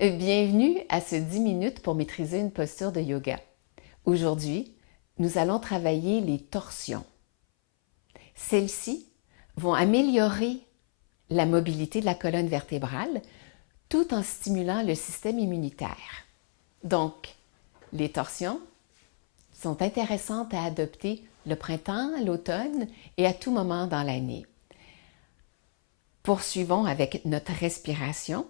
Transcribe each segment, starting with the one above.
Bienvenue à ce 10 minutes pour maîtriser une posture de yoga. Aujourd'hui, nous allons travailler les torsions. Celles-ci vont améliorer la mobilité de la colonne vertébrale tout en stimulant le système immunitaire. Donc, les torsions sont intéressantes à adopter le printemps, l'automne et à tout moment dans l'année. Poursuivons avec notre respiration.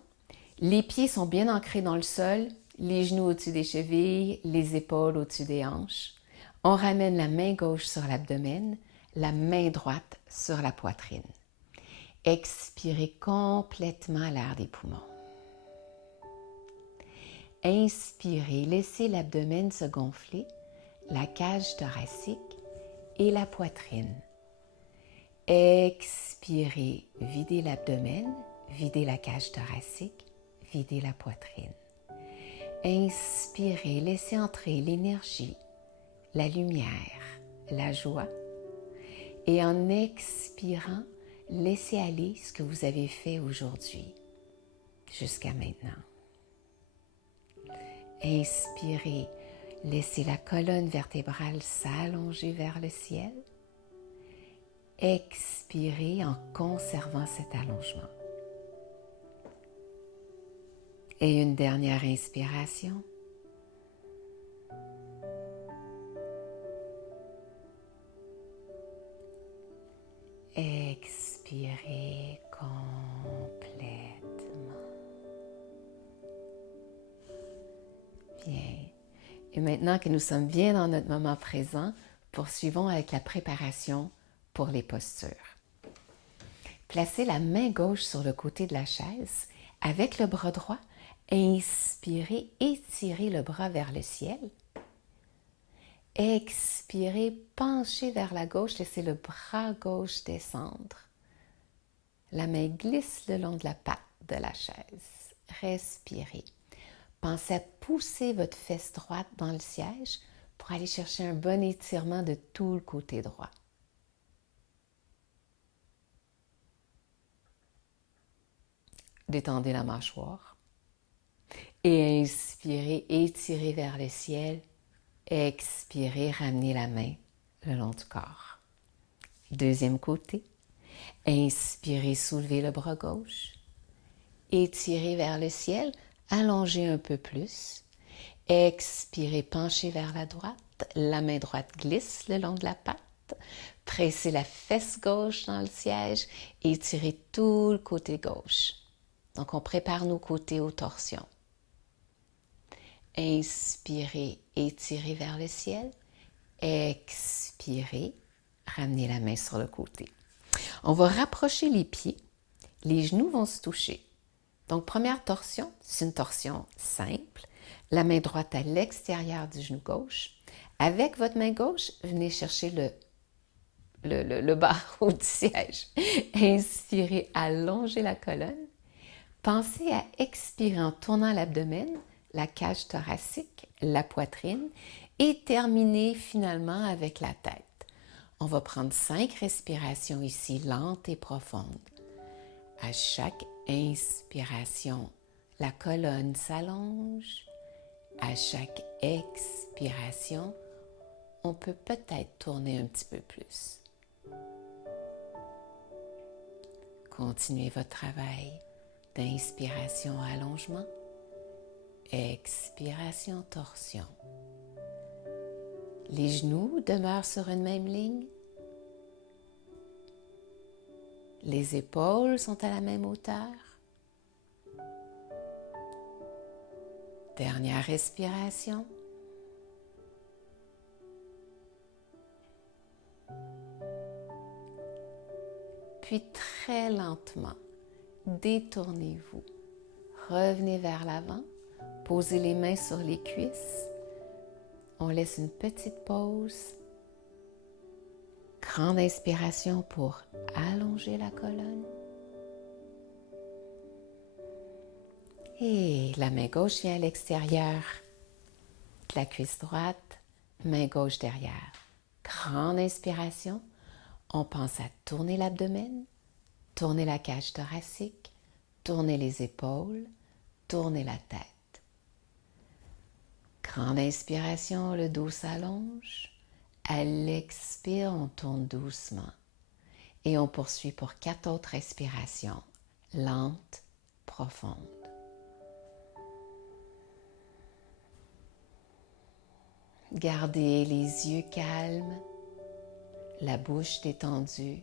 Les pieds sont bien ancrés dans le sol, les genoux au-dessus des chevilles, les épaules au-dessus des hanches. On ramène la main gauche sur l'abdomen, la main droite sur la poitrine. Expirez complètement l'air des poumons. Inspirez, laissez l'abdomen se gonfler, la cage thoracique et la poitrine. Expirez, videz l'abdomen, videz la cage thoracique, videz la poitrine. Inspirez, laissez entrer l'énergie, la lumière, la joie. Et en expirant, laissez aller ce que vous avez fait aujourd'hui, jusqu'à maintenant. Inspirez, laissez la colonne vertébrale s'allonger vers le ciel. Expirez en conservant cet allongement. Et une dernière inspiration. Expirez complètement. Bien. Et maintenant que nous sommes bien dans notre moment présent, poursuivons avec la préparation pour les postures. Placez la main gauche sur le côté de la chaise. Avec le bras droit, inspirez, étirez le bras vers le ciel. Expirez, penchez vers la gauche, laissez le bras gauche descendre. La main glisse le long de la patte de la chaise. Respirez. Pensez à pousser votre fesse droite dans le siège pour aller chercher un bon étirement de tout le côté droit. Détendez la mâchoire. Et inspirez, étirez vers le ciel. Expirez, ramenez la main le long du corps. Deuxième côté. Inspirez, soulevez le bras gauche. Étirez vers le ciel, allongez un peu plus. Expirez, penchez vers la droite. La main droite glisse le long de la patte. Pressez la fesse gauche dans le siège. Étirez tout le côté gauche. Donc, on prépare nos côtés aux torsions. Inspirez, étirez vers le ciel. Expirez, ramenez la main sur le côté. On va rapprocher les pieds. Les genoux vont se toucher. Donc, première torsion, c'est une torsion simple. La main droite à l'extérieur du genou gauche. Avec votre main gauche, venez chercher le barreau du siège. Inspirez, allongez la colonne. Pensez à expirer en tournant l'abdomen, la cage thoracique, la poitrine et terminez finalement avec la tête. On va prendre 5 respirations ici, lentes et profondes. À chaque inspiration, la colonne s'allonge. À chaque expiration, on peut peut-être tourner un petit peu plus. Continuez votre travail d'inspiration allongement, expiration torsion. Les genoux demeurent sur une même ligne. Les épaules sont à la même hauteur. Dernière respiration. Puis très lentement, détournez-vous. Revenez vers l'avant. Posez les mains sur les cuisses. On laisse une petite pause. Grande inspiration pour allonger la colonne. Et la main gauche vient à l'extérieur de la cuisse droite, main gauche derrière. Grande inspiration. On pense à tourner l'abdomen, tourner la cage thoracique, tourner les épaules, tournez la tête. Grande inspiration, le dos s'allonge. À l'expire, on tourne doucement. Et on poursuit pour 4 autres respirations, lentes, profondes. Gardez les yeux calmes, la bouche détendue.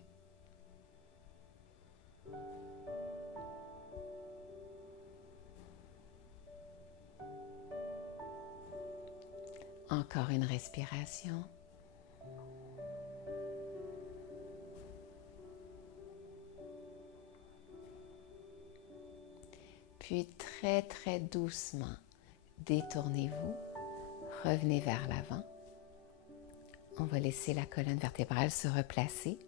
Encore une respiration. Puis très très doucement, détournez-vous, revenez vers l'avant. On va laisser la colonne vertébrale se replacer.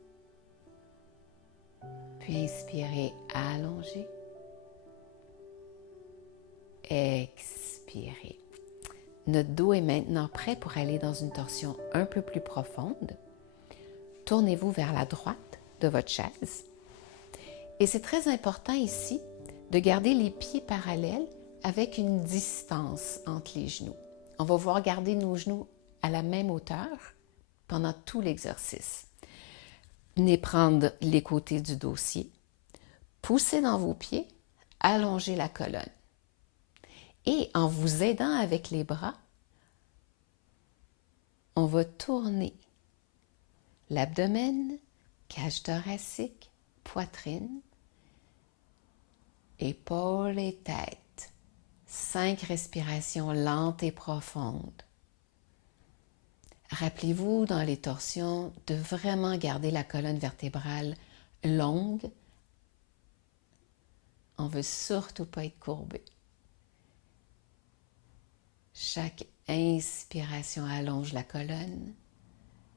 Puis inspirez, allongez. Expirez. Notre dos est maintenant prêt pour aller dans une torsion un peu plus profonde. Tournez-vous vers la droite de votre chaise. Et c'est très important ici de garder les pieds parallèles avec une distance entre les genoux. On va voir garder nos genoux à la même hauteur pendant tout l'exercice. Venez prendre les côtés du dossier, poussez dans vos pieds, allongez la colonne. Et en vous aidant avec les bras, on va tourner l'abdomen, cage thoracique, poitrine, épaules et tête. 5 respirations lentes et profondes. Rappelez-vous dans les torsions de vraiment garder la colonne vertébrale longue. On ne veut surtout pas être courbé. Chaque inspiration allonge la colonne.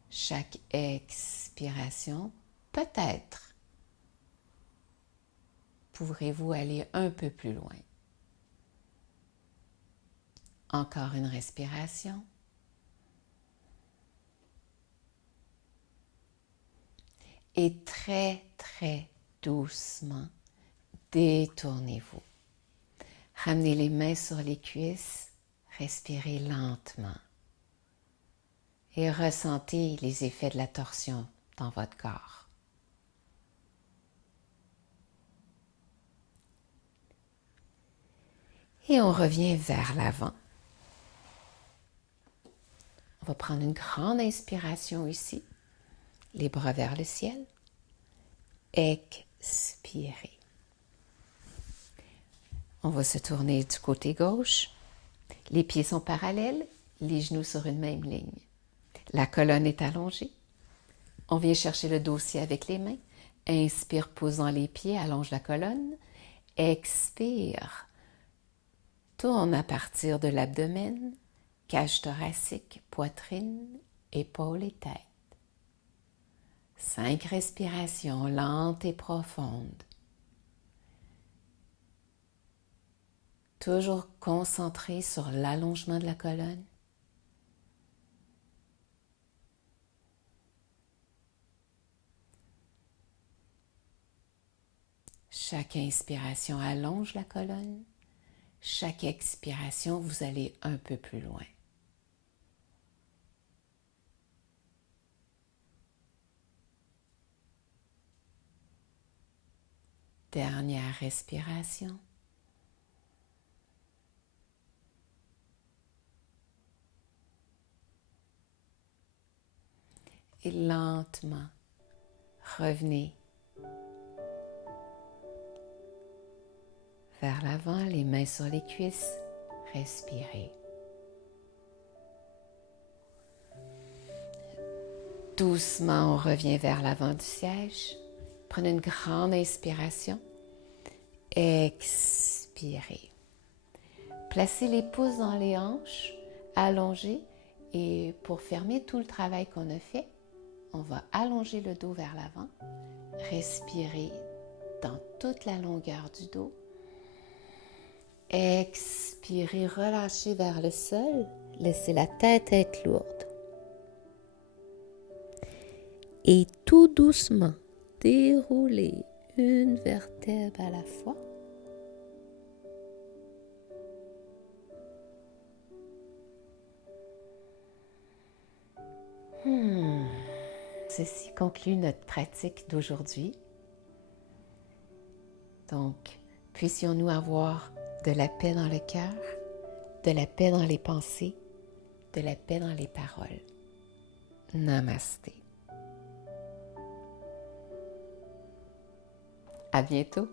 Chaque expiration, peut-être, pourrez-vous aller un peu plus loin. Encore une respiration. Et très, très doucement, détournez-vous. Ramenez les mains sur les cuisses. Respirez lentement et ressentez les effets de la torsion dans votre corps. Et on revient vers l'avant. On va prendre une grande inspiration ici, les bras vers le ciel. Expirez. On va se tourner du côté gauche. Les pieds sont parallèles, les genoux sur une même ligne. La colonne est allongée. On vient chercher le dossier avec les mains. Inspire, posant les pieds, allonge la colonne. Expire. Tourne à partir de l'abdomen, cage thoracique, poitrine, épaules et tête. 5 respirations lentes et profondes. Toujours concentré sur l'allongement de la colonne. Chaque inspiration allonge la colonne. Chaque expiration, vous allez un peu plus loin. Dernière respiration. Et lentement, revenez vers l'avant, les mains sur les cuisses, respirez. Doucement, on revient vers l'avant du siège. Prenez une grande inspiration. Expirez. Placez les pouces dans les hanches, allongez. Et pour fermer tout le travail qu'on a fait, on va allonger le dos vers l'avant. Respirez dans toute la longueur du dos. Expirez, relâchez vers le sol. Laissez la tête être lourde. Et tout doucement, déroulez une vertèbre à la fois. Ceci conclut notre pratique d'aujourd'hui. Donc, puissions-nous avoir de la paix dans le cœur, de la paix dans les pensées, de la paix dans les paroles. Namasté. À bientôt.